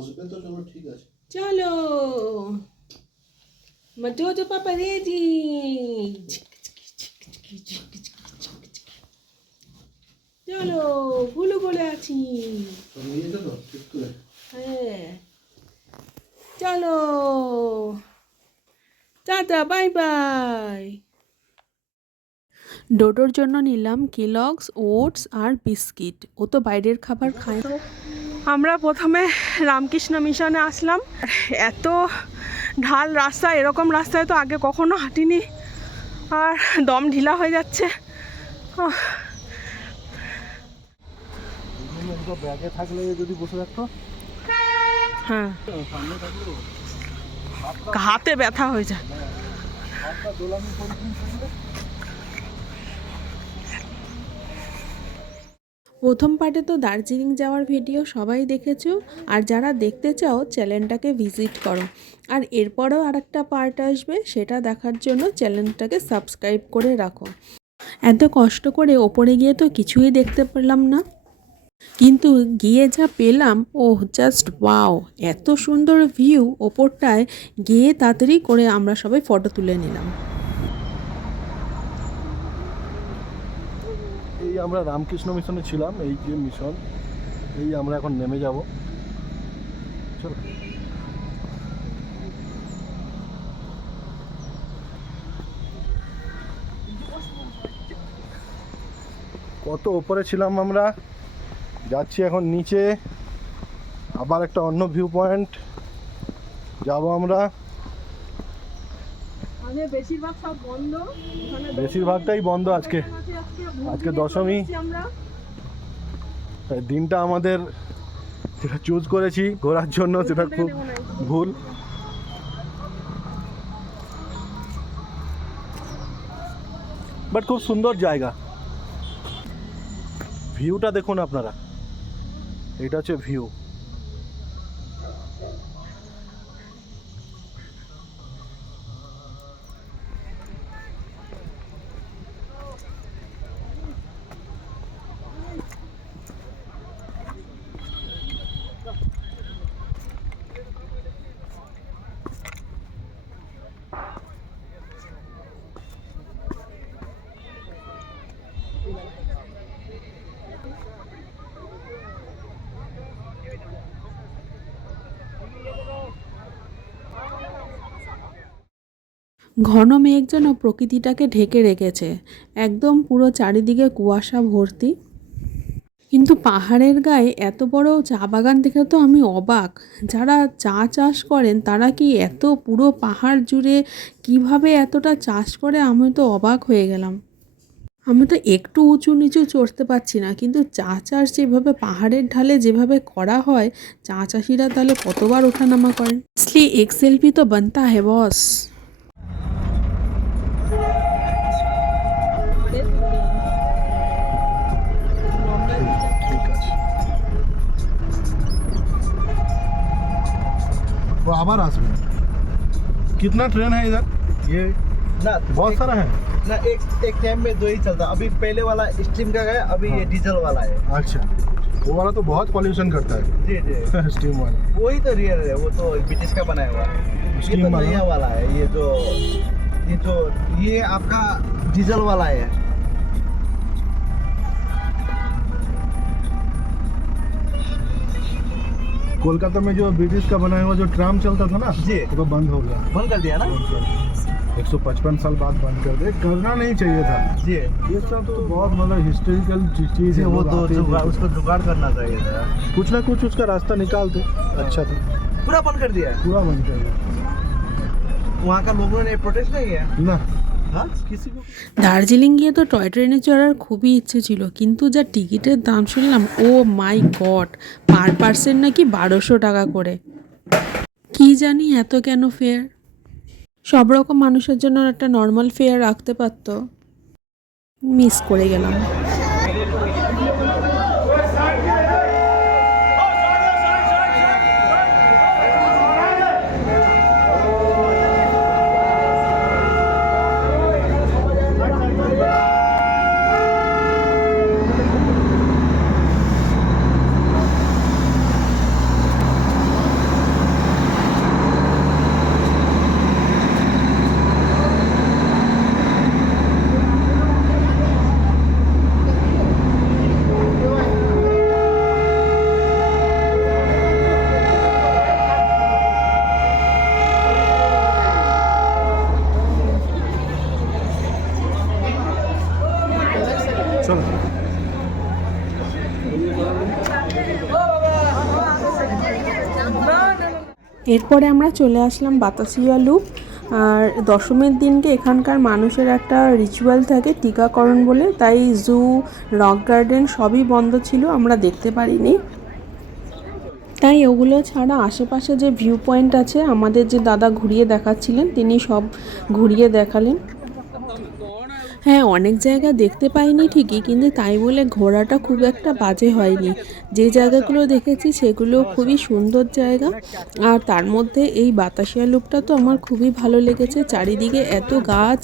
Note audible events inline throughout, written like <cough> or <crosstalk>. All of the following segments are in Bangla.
বসবে তো চলো ঠিক আছে। চলো। আমার জোজো পাপা রেডি চলো ভুলু বলে আছি। তো হ্যাঁ। চলো। Tata bye bye. ডোডোর জন্য নিলাম কিলগস ওটস আর বিস্কিট। ও তো বাইরের খাবার খায়। না আমরা প্রথমে রামকৃষ্ণ মিশনে আসলাম। এত ঢাল রাস্তা এরকম রাস্তায় তো আগে কখনো হাঁটিনি। আর দম ঢিলা হয়ে যাচ্ছে। হ্যাঁ। হাতে ব্যথা হয়ে যায়। প্রথম পার্টে তো দার্জিলিং যাওয়ার ভিডিও সবাই দেখেছ। আর যারা দেখতে চাও, চ্যানেলটাকে ভিজিট করো। আর এরপরেও আরেকটা পার্ট আসবে, সেটা দেখার জন্য চ্যানেলটাকে সাবস্ক্রাইব করে রাখো। এত কষ্ট করে ওপরে গিয়ে তো কিছুই দেখতে পেলাম না। কিন্তু গিয়ে যা পেলাম ও জাস্ট ওয়াও এত সুন্দর ভিউ ওপরটায় গিয়ে তাড়াতাড়ি করে আমরা সবাই ফটো তুলে নিলাম। এই আমরা রামকৃষ্ণ মিশনে ছিলাম, এই যে মিশন, এই আমরা এখন নেমে যাব। চলো। কত ওপরে ছিলাম আমরা? যাচ্ছি এখন নিচে, আবার একটা অন্য ভিউ পয়েন্ট যাব আমরা। বেশিরভাগ সব বন্ধ। বেশিরভাগটাই বন্ধ আজকে। আজকে দশমী। দিনটা আমাদের যেটা চুজ করেছি ঘোরার জন্য সেটা খুব ভুল। বাট খুব সুন্দর জায়গা। ভিউটা দেখুন আপনারা। এটা হচ্ছে ভিউ ঘন মেঘ যেন প্রকৃতিটাকে ঢেকে রেখেছে। একদম পুরো চারিদিকে কুয়াশা ভর্তি। কিন্তু পাহাড়ের গায়ে এত বড় চা বাগান দেখে তো আমি অবাক। যারা চা চাষ করেন, তারা কি এত পুরো পাহাড় জুড়ে কীভাবে এতটা চাষ করে? আমি তো অবাক হয়ে গেলাম। আমি তো একটু উঁচু নিচু চড়তে পারছি না, কিন্তু চা চাষ যেভাবে পাহাড়ের ঢালে যেভাবে করা হয়, চা চাষিরা তাহলে কতবার ওঠানামা করেন? এক্সেলপি তো বানতা হ্যাঁ বস আবার আসবে कितना ट्रेन है इधर? ये ना बहुत सारा है। ना एक एक टाइम में दो ही चलता। अभी पहले वाला स्टीम का है अभी हाँ। ये डीजल वाला है। अच्छा। वो वाला तो बहुत पॉल्यूशन करता है। जी जी। <laughs> स्टीम वाला। वही तो रियल है वो तो ब्रिटिश का बनाया हुआ है। ये तो नया वाला है ये जो ये जो ये आपका डीजल वाला है। कोलकाता में जो ब्रिटिश का बनाया हुआ जो ट्राम चलता था ना जी। वो तो बंद हो गया। बंद कर दिया ना? एक सौ पचपन साल बाद बंद कर दे करना नहीं चाहिए था। जी। ये सब तो बहुत मतलब हिस्टोरिकल चीज़ है वो तो उसको जुगाड़ करना चाहिए था। कुछ ना कुछ उसका रास्ता निकालते। अच्छा था। पूरा बंद कर दिया पूरा बंद कर दिया। वहाँ का लोगों ने प्रोटेस्ट नहीं किया? ना। দার্জিলিং গিয়ে তো টয় ট্রেনে চড়ার খুবই ইচ্ছে ছিল, কিন্তু যা টিকিটের দাম শুনলাম, ও মাই গড, পার পার্সেন্ট নাকি বারোশো টাকা করে। কি জানি এত কেন ফেয়ার সব রকম মানুষের জন্য একটা নর্মাল ফেয়ার রাখতে পারতো। মিস করে গেলাম। এরপরে আমরা চলে আসলাম বাতাসিয়া লুপ। আর দশমীর দিনকে এখানকার মানুষের একটা রিচুয়াল থাকে, টিকাকরণ বলে। তাই জু রক গার্ডেন সবই বন্ধ ছিল, আমরা দেখতে পারিনি। তাই ওগুলো ছাড়া আশেপাশে যে ভিউ পয়েন্ট আছে, আমাদের যে দাদা ঘুরিয়ে দেখাচ্ছিলেন, তিনি সব ঘুরিয়ে দেখালেন। হ্যাঁ অনেক জায়গা দেখতে পাইনি ঠিকই, কিন্তু তাই বলে ঘোরাটা খুব একটা বাজে হয়নি। যে জায়গাগুলো দেখেছি সেগুলো খুবই সুন্দর জায়গা। আর তার মধ্যে এই বাতাসিয়া লুপটা তো আমার খুবই ভালো লেগেছে। চারিদিকে এত গাছ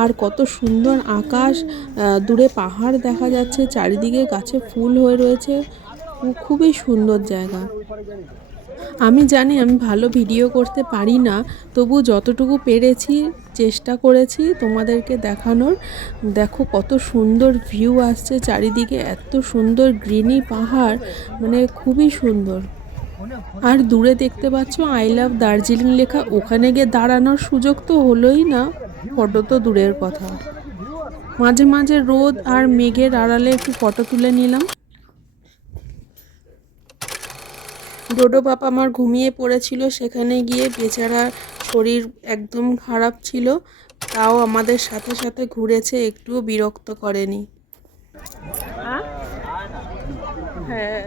আর কত সুন্দর আকাশ দূরে পাহাড় দেখা যাচ্ছে, চারিদিকে গাছে ফুল হয়ে রয়েছে। খুবই সুন্দর জায়গা। আমি জানি আমি ভালো ভিডিও করতে পারি না, তবু যতটুকু পেরেছি, চেষ্টা করেছি তোমাদেরকে দেখানোর। দেখো কত সুন্দর ভিউ আসছে চারিদিকে, এত সুন্দর গ্রিনি পাহাড় মানে খুবই সুন্দর। আর দূরে দেখতে পাচ্ছ আই লাভ দার্জিলিং লেখা, ওখানে গিয়ে দাঁড়ানোর সুযোগ তো হলোই না ফটো তো দূরের কথা। মাঝে মাঝে রোদ আর মেঘের আড়ালে একটু ফটো তুলে নিলাম। ডোডো বাবা আমার ঘুমিয়ে পড়েছিল, সেখানে গিয়ে বেচারা শরীর একদম খারাপ ছিল, তাও আমাদের সাথে সাথে ঘুরেছে, একটুও বিরক্ত করেনি। হ্যাঁ।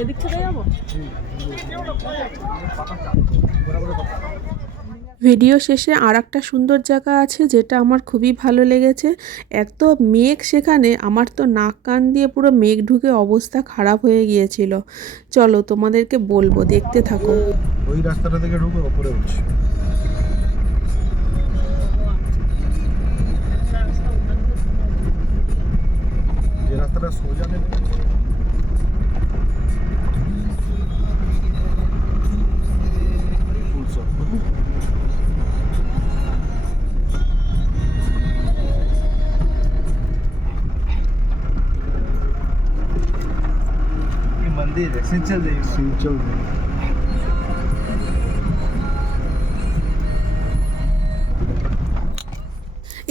এদিক থেকে যাব? ভিডিও শেষে আর একটা সুন্দর জায়গা আছে যেটা আমার খুবই ভালো লেগেছে। এত মেঘ সেখানে আমার তো নাক কান দিয়ে পুরো মেঘ ঢুকে অবস্থা খারাপ হয়ে গিয়েছিল। চলো তোমাদেরকে বলব দেখতে থাকো। ওই রাস্তাটা থেকে ঢুকে ওপরে উঠছি। যে রাস্তাটা সোজা নেবে ফুল 对，对，先这样，先这样。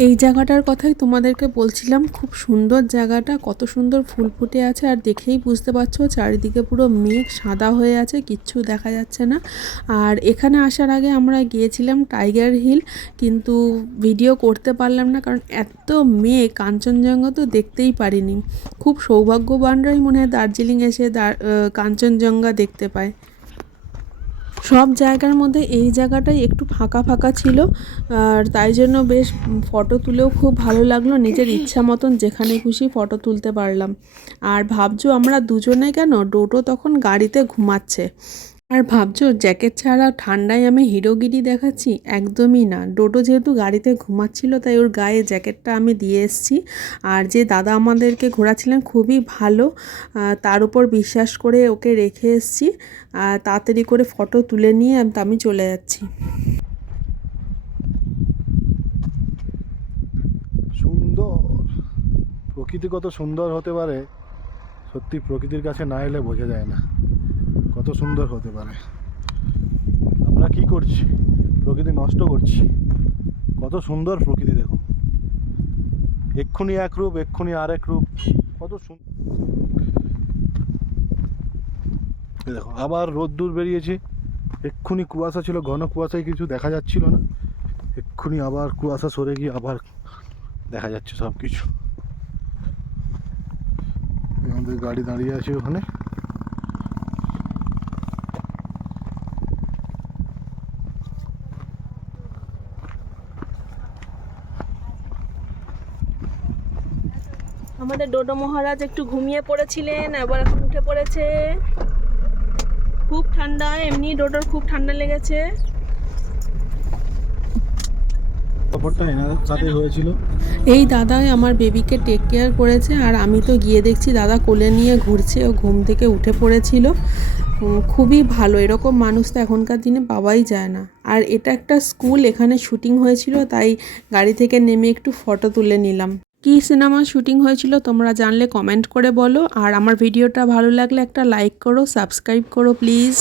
এই জায়গাটার কথাই তোমাদেরকে বলছিলাম, খুব সুন্দর জায়গাটা, কত সুন্দর ফুল ফুটে আছে আর দেখেই বুঝতে পারছ চারিদিকে পুরো মেঘ সাদা হয়ে আছে, কিচ্ছু দেখা যাচ্ছে না। আর এখানে আসার আগে আমরা গিয়েছিলাম টাইগার হিল, কিন্তু ভিডিও করতে পারলাম না কারণ এত মেঘ, কাঞ্চনজঙ্ঘা তো দেখতেই পারিনি। খুব সৌভাগ্যবানরাই মনে হয় দার্জিলিং এসে কাঞ্চনজঙ্ঘা দেখতে পায়। সব জায়গার মধ্যে এই জায়গাটাই একটু ফাঁকা ফাঁকা ছিল। আর তাই জন্য বেশ ফটো তুলেও খুব ভালো লাগল। নিজের ইচ্ছা মতন যেখানে খুশি ফটো তুলতে পারলাম। আর ভাবছ আমরা দুজনে কেন? ডোটো তখন গাড়িতে ঘুমাচ্ছে। আর ভাবছ, জ্যাকেট ছাড়া ঠান্ডায় আমি হিরোগিরি দেখাচ্ছি? একদমই না। ডোটো যেহেতু গাড়িতে ঘুমাচ্ছিল, তাই ওর গায়ে জ্যাকেটটা আমি দিয়ে এসেছি। আর যে দাদা আমাদেরকে ঘোরাচ্ছিলেন খুবই ভালো তার উপর বিশ্বাস করে ওকে রেখে এসেছি। আর তাড়াতাড়ি করে ফটো তুলে নিয়ে আমি চলে যাচ্ছি। সুন্দর। প্রকৃতি কত সুন্দর হতে পারে, সত্যি প্রকৃতির কাছে না এলে বোঝা যায় না। কত সুন্দর হতে পারে। আমরা কি করছি? প্রকৃতি নষ্ট করছি। কত সুন্দর প্রকৃতি দেখো এক্ষুনি এক রূপ, এক্ষুনি আরেক রূপ। কত সুন্দর দেখো, আবার রোদ্দুর বেরিয়েছে। এক্ষুনি কুয়াশা ছিল, ঘন কুয়াশায় কিছু দেখা যাচ্ছিল না। এক্ষুনি আবার কুয়াশা সরে গিয়ে আবার দেখা যাচ্ছে সব কিছু আমাদের গাড়ি দাঁড়িয়ে আছে ওখানে। আমাদের ডোডো মহারাজ একটু ঘুমিয়ে পড়েছিলেন আবার এখন উঠে পড়েছে। খুব ঠান্ডা এমনি ডোডোর খুব ঠান্ডা লেগেছে। এই দাদাই আমার বেবিকে টেক কেয়ার করেছে আর আমি তো গিয়ে দেখছি দাদা কোলে নিয়ে ঘুরছে ও ঘুম থেকে উঠে পড়েছিল। খুবই ভালো এরকম মানুষ তো এখনকার দিনে পাওয়াই যায় না। আর এটা একটা স্কুল এখানে শুটিং হয়েছিল তাই গাড়ি থেকে নেমে একটু ফটো তুলে নিলাম। কী সিনেমা শুটিং হয়েছিল তোমরা জানলে কমেন্ট করে বলো। আর আমার ভিডিওটা ভালো লাগলে একটা লাইক করো সাবস্ক্রাইব করো প্লিজ